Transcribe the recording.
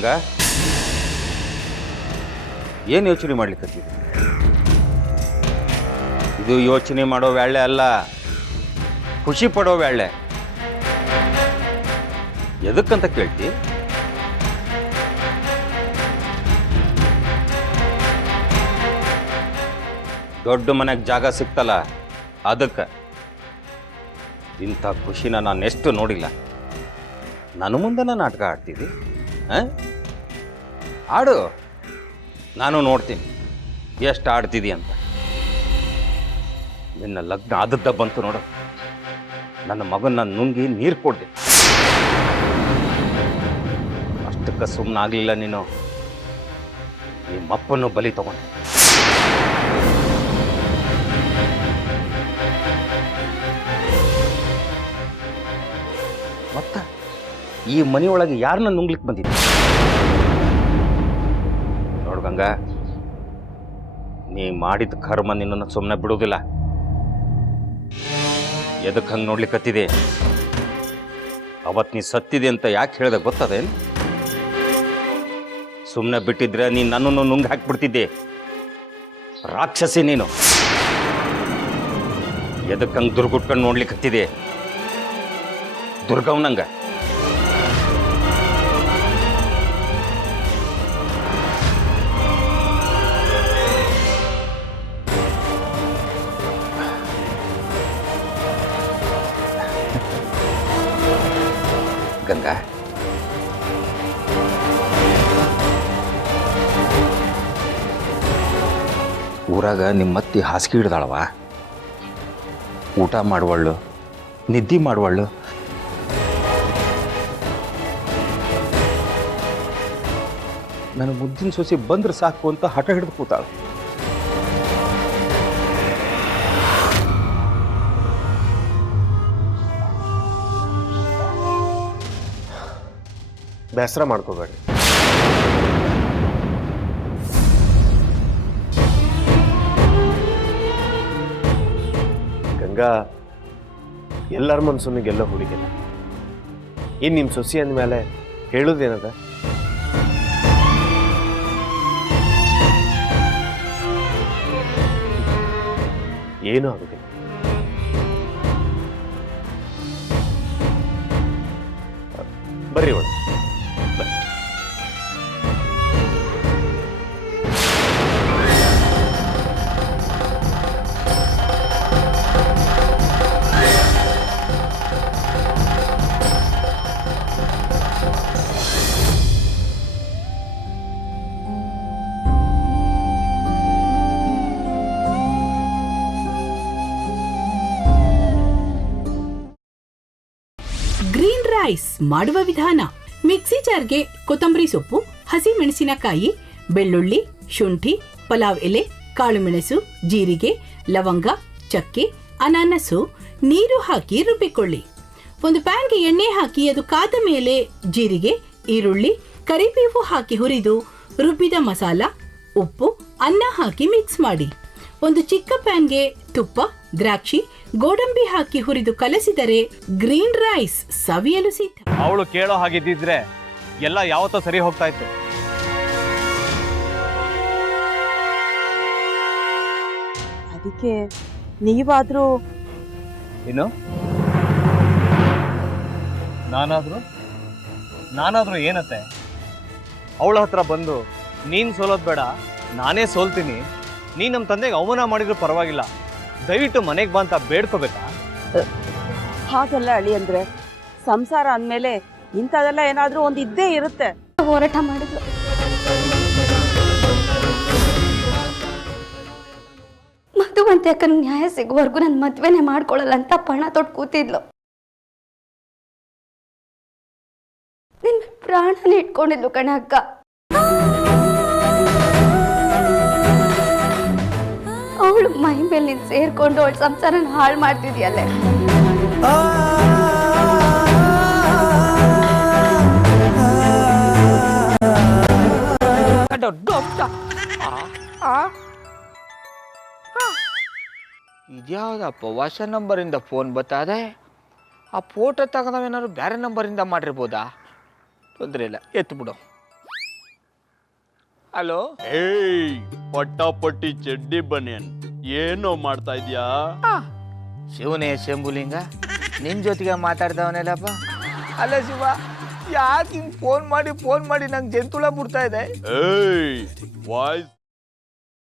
ಗಂಗಾ, ಏನು ಯೋಚನೆ ಮಾಡ್ಲಿಕ್ಕತ್ತೀವಿ? ಇದು ಯೋಚನೆ ಮಾಡೋ ವೇಳೆ ಅಲ್ಲ, ಖುಷಿ ಪಡೋ ವೇಳೆ. ಎದಕ್ಕಂತ ಕೇಳ್ತಿ? ದೊಡ್ಡ ಮನೆಗೆ ಜಾಗ ಸಿಕ್ತಲ್ಲ ಅದಕ್ಕೆ. ಇಂಥ ಖುಷಿನ ನಾನು ಎಷ್ಟು ನೋಡಿಲ್ಲ. ನನ್ನ ಮುಂದೆನ ನಾಟಕ ಆಡ್ತಿದ್ದಿ? ಆಡು, ನಾನು ನೋಡ್ತೀನಿ ಎಷ್ಟು ಆಡ್ತಿದ್ದಿ ಅಂತ. ನಿನ್ನ ಲಗ್ನ ಆದದ್ದ ಬಂತು ನೋಡು, ನನ್ನ ಮಗನ ನುಂಗಿ ನೀರು ಕೊಡ್ದೆ. ಅಷ್ಟಕ್ಕೆ ಸುಮ್ಮನಾಗಲಿಲ್ಲ ನೀನು, ನಿಮ್ಮಪ್ಪನ್ನು ಬಲಿ ತಗೊಂಡೆ. ಮತ್ತ ಈ ಮನೆಯೊಳಗೆ ಯಾರನ್ನ ನುಂಗ್ಲಿಕ್ಕೆ ಬಂದಿದ್ದೆ? ನೋಡು ಗಂಗಾ, ನೀ ಮಾಡಿದ ಕರ್ಮ ನಿನ್ನನ್ನು ಸುಮ್ಮನೆ ಬಿಡೋದಿಲ್ಲ. ಎದಕ್ಕೆ ಹಂಗೆ ನೋಡ್ಲಿಕ್ಕತ್ತಿದೆ? ಅವತ್ತು ನೀ ಸತ್ತಿದೆ ಅಂತ ಯಾಕೆ ಹೇಳಿದೆ ಗೊತ್ತದೇನು? ಸುಮ್ಮನೆ ಬಿಟ್ಟಿದ್ರೆ ನೀನು ನನ್ನನ್ನು ನುಂಗ್ ಹಾಕ್ಬಿಡ್ತಿದ್ದೆ. ರಾಕ್ಷಸಿ ನೀನು. ಎದಕ್ಕೆ ಹಂಗೆ ದುರ್ಗುಟ್ಕೊಂಡು ನೋಡ್ಲಿಕ್ಕತ್ತಿದೆ? ದುರ್ಗವ್ನಂಗ. ಗಂಗಾ, ಊರಾಗ ನಿಮ್ಮತ್ತಿ ಹಾಸಿಗೆ ಹಿಡ್ದಾಳವ. ಊಟ ಮಾಡುವಳ್ಳು, ನಿದ್ದೆ ಮಾಡುವಳ್ಳು. ನನ್ನ ಮುದ್ದಿನ ಸೊಸೆ ಬಂದ್ರೆ ಸಾಕು ಅಂತ ಹಠ ಹಿಡಿದು ಕೂತಾಳ. ಬೇಸರ ಮಾಡ್ಕೋಬೇಡಿ ಗಂಗಾ. ಎಲ್ಲರ ಮನ್ಸನ್ನು ಗೆಲ್ಲೋ ಹುಡುಗಿಲ್ಲ. ಇನ್ನು ನಿಮ್ಮ ಸೊಸಿ ಅಂದಮೇಲೆ ಹೇಳೋದೇನದ? ಏನೂ ಆಗುದಿಲ್ಲ. ಬರ್ರಿ ಒಳಗೆ. ಗ್ರೀನ್ ರೈಸ್ ಮಾಡುವ ವಿಧಾನ: ಮಿಕ್ಸಿ ಜಾರ್ಗೆ ಕೊತ್ತಂಬರಿ ಸೊಪ್ಪು, ಹಸಿ ಮೆಣಸಿನಕಾಯಿ, ಬೆಳ್ಳುಳ್ಳಿ, ಶುಂಠಿ, ಪಲಾವ್ ಎಲೆ, ಕಾಳುಮೆಣಸು, ಜೀರಿಗೆ, ಲವಂಗ, ಚಕ್ಕೆ, ಅನಾನಸು, ನೀರು ಹಾಕಿ ರುಬ್ಬಿಕೊಳ್ಳಿ. ಒಂದು ಪ್ಯಾನ್ಗೆ ಎಣ್ಣೆ ಹಾಕಿ ಅದು ಕಾದ ಮೇಲೆ ಜೀರಿಗೆ, ಈರುಳ್ಳಿ, ಕರಿಬೇವು ಹಾಕಿ ಹುರಿದು ರುಬ್ಬಿದ ಮಸಾಲ, ಉಪ್ಪು, ಅನ್ನ ಹಾಕಿ ಮಿಕ್ಸ್ ಮಾಡಿ. ಒಂದು ಚಿಕ್ಕ ಪ್ಯಾನ್ಗೆ ತುಪ್ಪ, ದ್ರಾಕ್ಷಿ, ಗೋಡಂಬಿ ಹಾಕಿ ಹುರಿದು ಕಲಸಿದರೆ ಗ್ರೀನ್ ರೈಸ್ ಸವಿಯಲು ಸಿದ್ಧ. ಅವಳು ಕೇಳೋ ಹಾಗಿದ್ದಿದ್ರೆ ಎಲ್ಲ ಯಾವತ್ತೋ ಸರಿ ಹೋಗ್ತಾ ಇತ್ತು. ಅದಕ್ಕೆ ನೀವಾದ್ರೂ ಏನು? ನಾನಾದ್ರೂ ಏನತ್ತೆ? ಅವಳ ಹತ್ರ ಬಂದು ನೀನು ಸೋಲೋದು ಬೇಡ, ನಾನೇ ಸೋಲ್ತೀನಿ, ನೀನು ನಮ್ಮ ತಂದೆಗೆ ಅವಮಾನ ಮಾಡಿದ್ರು ಪರವಾಗಿಲ್ಲ, ದಯವಿಟ್ಟು ಮನೆಗೆ ಬಾ ಅಂತ ಬೇಡ್ಕೋಬೇಕಾ? ಹಾಗೆಲ್ಲ ಅಳಿ ಅಂದ್ರೆ ಸಂಸಾರ ಅಂದಮೇಲೆ ಇಂಥದೆಲ್ಲ ಏನಾದ್ರೂ ಒಂದು ಇದ್ದೇ ಇರುತ್ತೆ. ಹೋರಾಟ ಮಾಡಿದ್ಲು. ಮಧುವಂತೆ ಅಕ್ಕನ ನ್ಯಾಯ ಸಿಗುವವರೆಗೂ ನನ್ನ ಮದ್ವೆನೇ ಮಾಡ್ಕೊಳ್ಳಲ್ಲ ಅಂತ ಪಣ ತೊಟ್ಟು ಕೂತಿದ್ಲು. ನಿನ್ ಪ್ರಾಣನೇ ಇಟ್ಕೊಂಡಿದ್ಲು ಕಣ ಅಕ್ಕ. ಅವಳು ಮೈ ಮೇಲೆ ನೀನ್ ಸೇರ್ಕೊಂಡು ಅವಳ ಸಂಸಾರನ ಹಾಳು ಮಾಡ್ತಿದ್ಯಲ್ಲೇ. ಇದ್ಯಾವುದಪ್ಪ ಹೊಸ ನಂಬರಿಂದ ಫೋನ್ ಬರ್ತದೆ? ಆ ಫೋಟೋ ತಗೊಂಡವೇನಾದ್ರು ಬೇರೆ ನಂಬರಿಂದ ಮಾಡಿರ್ಬೋದಾ? ತೊಂದರೆ ಇಲ್ಲ, ಎತ್ತು ಬಿಡು. ಹಲೋ. ಏಯ್ ಪಟ್ಟಾಪಟ್ಟಿ ಚಡ್ಡಿ ಬನಿಯನ್ ಏನೋ ಮಾಡ್ತಾ ಇದ್ಯಾ? ಶಿವನೇ ಶಂಭುಲಿಂಗ ನಿನ್ ಜೊತೆಗೆ ಮಾತಾಡ್ತಾವನೇಲಪ್ಪ. ಅಲ್ಲ ಶಿವ, ಯಾಕೆ ಹಿಂಗ್ ಫೋನ್ ಮಾಡಿ ನಂಗೆ ಜಂತುಳ ಬಿಡ್ತಾ ಇದೆ? ಏಯ್ ವಾಯ್ಸ್